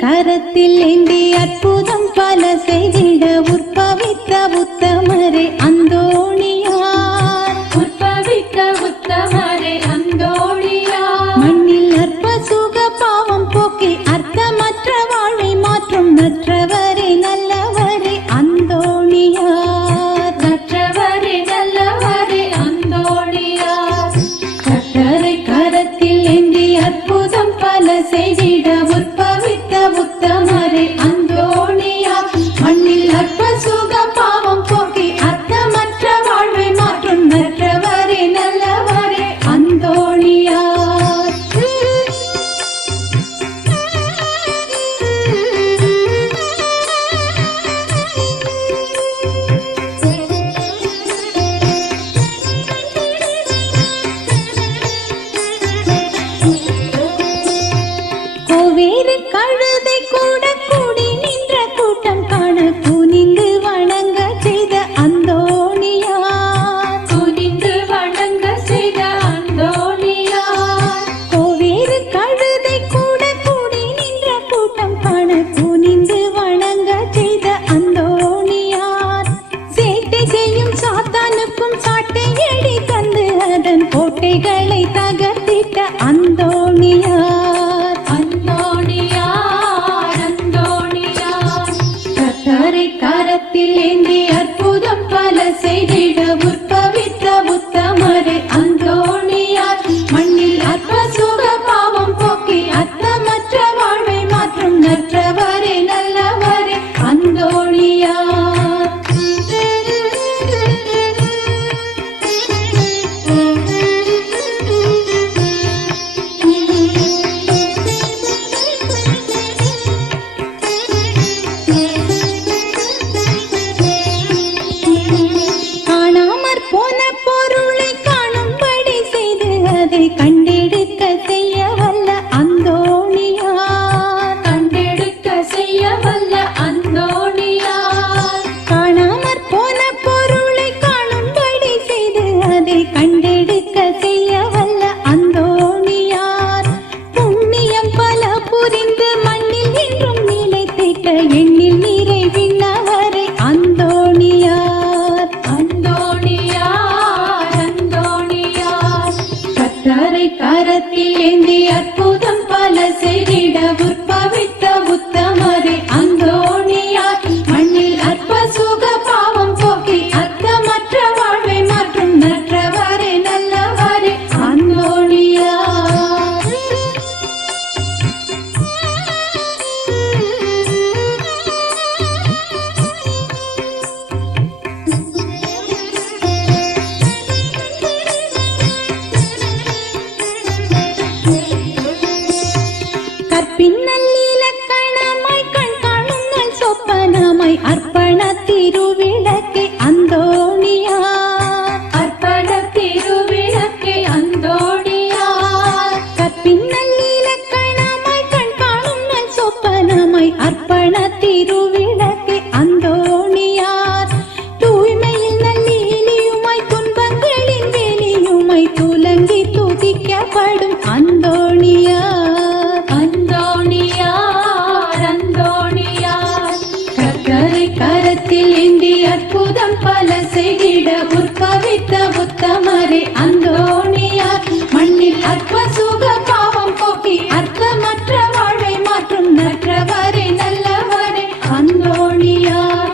கரத்தில் ஏந்தி அற்புதம் பல செய்திட உற்பவித்த உத்தமரே அந்தோணியார், உற்பவித்த உத்தமரே அந்தோணியார், மண்ணில் அற்ப சுக பாவம் போக்கி அர்த்தமற்ற வாழ்வை மாற்றும் நற்றவரே நல்லவரே அந்தோணியார், நற்றவரே நல்லவரே அந்தோணியார். கர்த்தரை கரத்தில் ஏந்தி அற்புதம் பல செய்திட உற்பவித்த உத்தமரே அந்தோணியார், மண்ணில் அற்ப சுக பாவம் போக்கி அர்த்தமற்ற வாழ்வை மாற்றும் நற்றவரே நல்லவரே அந்தோணியார். கோவேறு கழுதை கூட கூடி நின்ற கூட்டம் காண குனிந்து வணங்க செய்த அந்தோணியார், குனிந்து வணங்க செய்த அந்தோணியார், கோவேறு கழுதை கூட கூடி நின்ற கூட்டம் காண குனிந்து வணங்க செய்த அந்தோணியார், சேட்டை செய்யும் சாத்தானுக்கும் சாட்டை எடி தந்து அதன் கோட்டைகளை தகர்த்திட்ட அந்தோணியார், அந்தோணியார், அந்தோணியார். கர்த்தரை கரத்தில் ஏந்தி அற்புதம் பல செய்திட உற்பவித்த உத்தமரே அந்தோணியார், மண்ணில் அற்ப சுக பாவம் போக்கி அர்த்தமற்ற வாழ்வை மாற்றும் நற்றவரே நல்லவரே அந்தோணியார். காணாமற் போன பொருளை காணும்படி செய்து அதை கண்டெடுக்க செய்ய வல்ல அந்தோணியார், கண்டெடுக்க செய்ய வல்ல அந்தோணியார், காணாமற் போன பொருளை காணும்படி செய்து அதை கண்டெடுக்க செய்ய வல்ல அந்தோணியார், புண்ணியம் பல புரிந்து மண்ணில் என்றும் நிலைத்திட்ட எண்ணில் நிறைவின்னவரே அந்தோணியார், அந்தோணியார், அந்தோணியார். கர்த்தரை கரத்தில் ஏந்தி அற்புதம் பல செய்திட உற்பவித்த உத்தமரே அந்தோணியார், மண்ணில் அற்ப சுக பாவம் போக்கி அர்த்தமற்ற வாழ்வை மாற்றும் நற்றவரே நல்லவரே அந்தோணியார். கற்பின்னல் இலக்கணமாய் கண் காணும் நல் சொப்பனமாய் அர்ப்பண திருவிளக்கே அந்தோணியார், அர்ப்பண திருவிளக்கே அந்தோணியார், கற்பின்னல் இலக்கணமாய் கண் காணும் நல் சொப்பனமாய் அர்ப்பண திருவிளக்கே அந்தோணியார், தூய்மையில் நல்லிலியுமாய் துன்பங்களின் வேலியுமாய் துலங்கி துதிக்கப்படும் அந்தோணியார், அந்தோணியார், அந்தோணியார். கர்த்தரை கரத்தில் ஏந்தி அற்புதம் பல செய்திட உற்பவித்த உத்தமரே அந்தோணியார், மண்ணில் அற்ப சுக பாவம் போக்கி அர்த்தமற்ற வாழ்வை மாற்றும் நற்றவரே நல்லவரே அந்தோணியார்,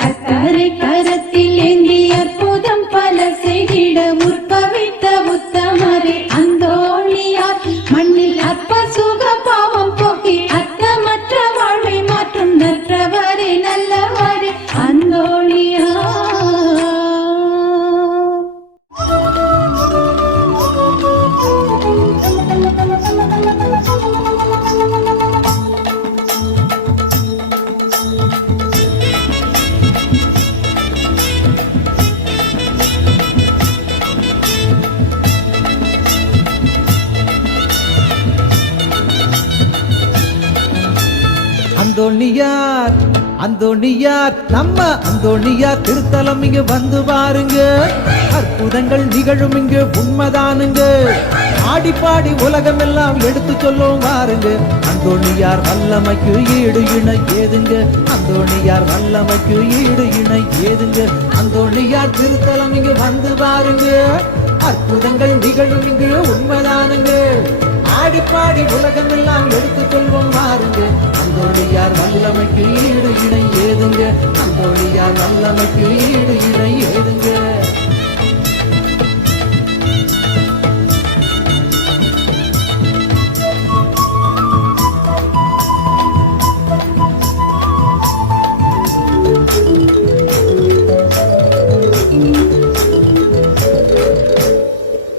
கர்த்தரை கரத்தில் ஏந்தி அற்புதம் பல செய்திட உற்பவித்த உத்தமரே அந்தோணியார், மண்ணில் அற்ப சுக பாவம் போக்கி அர்த்தமற்ற வாழ்வை மாற்றும் நற்றவரே நல்லவரே அந்தோணியார். அந்தோணியார் அந்தோணியார் நம்ம அந்தோணியார் திருத்தலம் இங்க வந்து பாருங்க, அற்புதங்கள் நிகழும் இங்க உண்மைதானுங்க. ஆடி பாடி உலகம் எல்லாம் எடுத்து சொல்லும் பாருங்க, அந்தோணியார் வல்லமைக்கு ஈடு இணை ஏதுங்க, அந்தோணியார் வல்லமைக்கு ஈடு இணை ஏதுங்க. அந்தோணியார் திருத்தலம் இங்க வந்து பாருங்க, அற்புதங்கள் நிகழும் இங்கு உண்மைதானுங்க. ஆடி பாடி உலகம் எல்லாம் எடுத்து சொல்வோம் பாருங்க, அந்தோணியார் வல்லமைக்கு ஈடு இணை ஏதுங்க, அந்தோணியார் வல்லமைக்கு ஈடு இணை ஏதுங்க.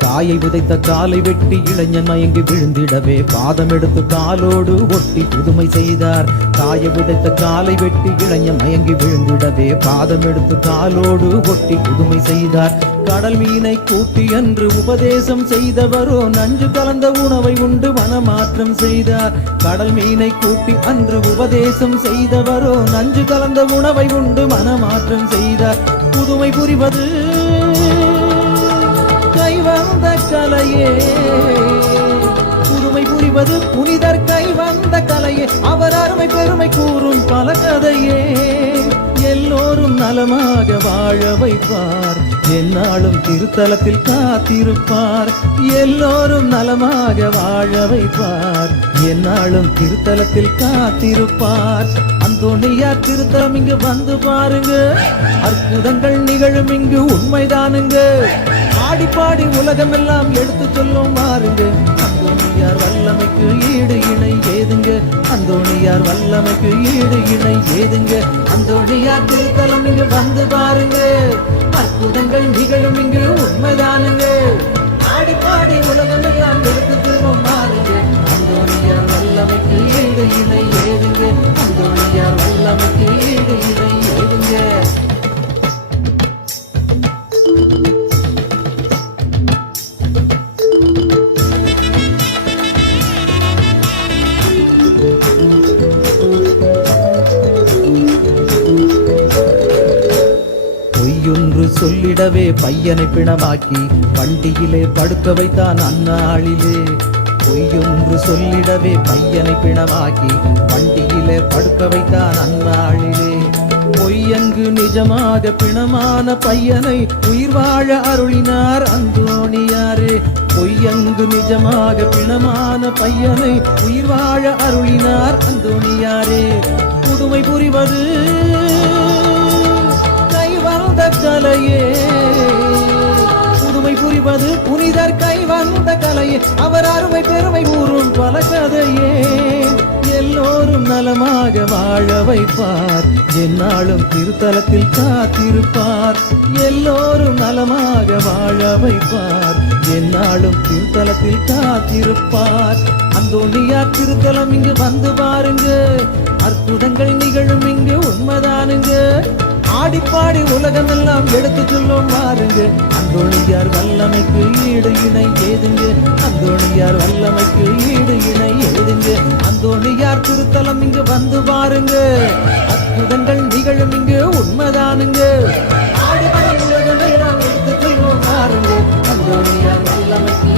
தாயை விதைத்த காலை வெட்டி இளைஞன் மயங்கி விழுந்திடவே பாதம் எடுத்து காலோடு ஒட்டி புதுமை செய்தார். தாயை விதைத்த காலை வெட்டி இளைஞன் மயங்கி விழுந்திடவே பாதம் எடுத்து காலோடு ஒட்டி புதுமை செய்தார். கடல் மீனை கூட்டி அன்று உபதேசம் செய்தவரோ நஞ்சு கலந்த உணவை உண்டு மனமாற்றம் செய்தார். கடல் மீனை கூட்டி அன்று உபதேசம் செய்தவரோ நஞ்சு கலந்த உணவை உண்டு மனமாற்றம் செய்தார். புதுமை புரிவது கைவந்த கலையே, புதுமை புரிவது புனிதர் கைவந்த கலையே, அவர் அருமை பெருமை கூறும் பல கதையே. எல்லோரும் நலமாக வாழ வைப்பார், என்னாலும் திருத்தலத்தில் காத்திருப்பார். எல்லோரும் நலமாக வாழ வைப்பார், என்னாலும் திருத்தலத்தில் காத்திருப்பார். அந்தோணியார் திருத்தலம் இங்கு வந்து பாருங்க, அற்புதங்கள் நிகழும் இங்கு உண்மைதானுங்க. ஆடி பாடி உலகம் எல்லாம் எடுத்து சொல்லும் பாருங்க, அந்தோணியார் வல்லமைக்கு ஈடு இணை ஏதுங்க, அந்தோணியார் வல்லமைக்கு ஈடு இணை ஏதுங்க. அந்தோணியார் திருத்தலம் இங்கு வந்து பாருங்க, அற்புதங்கள் நிகழும் இங்கு உண்மைதானுங்க. ஆடி பாடி உலகம் எல்லாம் எடுத்து சொல்லும் பாருங்க, அந்தோணியார் வல்லமைக்கு ஈடு இணை ஏதுங்க, அந்தோணியார் வல்லமைக்கு ஈடு இணை ஏதுங்க. சொல்லிடவே பையனை பிணமாக்கி வண்டியிலே படுக்க வைத்தான் அந்நாளிலே. பொய்யொன்று சொல்லிடவே பையனை பிணமாக்கி வண்டியிலே படுக்க வைத்தான் அந்நாளிலே. பொய்யங்கு நிஜமாக பிணமான பையனை உயிர் வாழ அருளினார் அந்தோணியாரே. பொய்யங்கு நிஜமாக பிணமான பையனை உயிர் வாழ அருளினார் அந்தோணியாரே. புதுமை புரிவது கைவந்த கலையே, புதுமை புரிவது புனிதர் கைவந்த கலையே, அவர் அருமை பெருமை கூறும் பல கதையே. எல்லோரும் நலமாக வாழ வைப்பார், என்னாலும் திருத்தலத்தில் காத்திருப்பார். எல்லோரும் நலமாக வாழ வைப்பார், என்னாலும் திருத்தலத்தில் காத்திருப்பார். அந்தோணியார் திருத்தலம் இங்கு வந்து பாருங்க, அற்புதங்கள் நிகழும் இங்கு உண்மைதானுங்க. ஆடி பாடி உலகம் எல்லாம் எடுத்து சொல்லும் பாருங்க, அந்தோணியார் வல்லமைக்கு ஈடு இணை ஏதுங்க, அந்தோணியார் வல்லமைக்கு ஈடு இணை ஏதுங்க. அந்தோணியார் திருத்தலம் இங்கு வந்து பாருங்க, அற்புதங்கள் நிகழும் இங்கு உண்மைதானுங்க. ஆடி பாடி உலகம் எல்லாம் எடுத்து சொல்லும் பாருங்க, அந்தோணியார் வல்லமைக்கு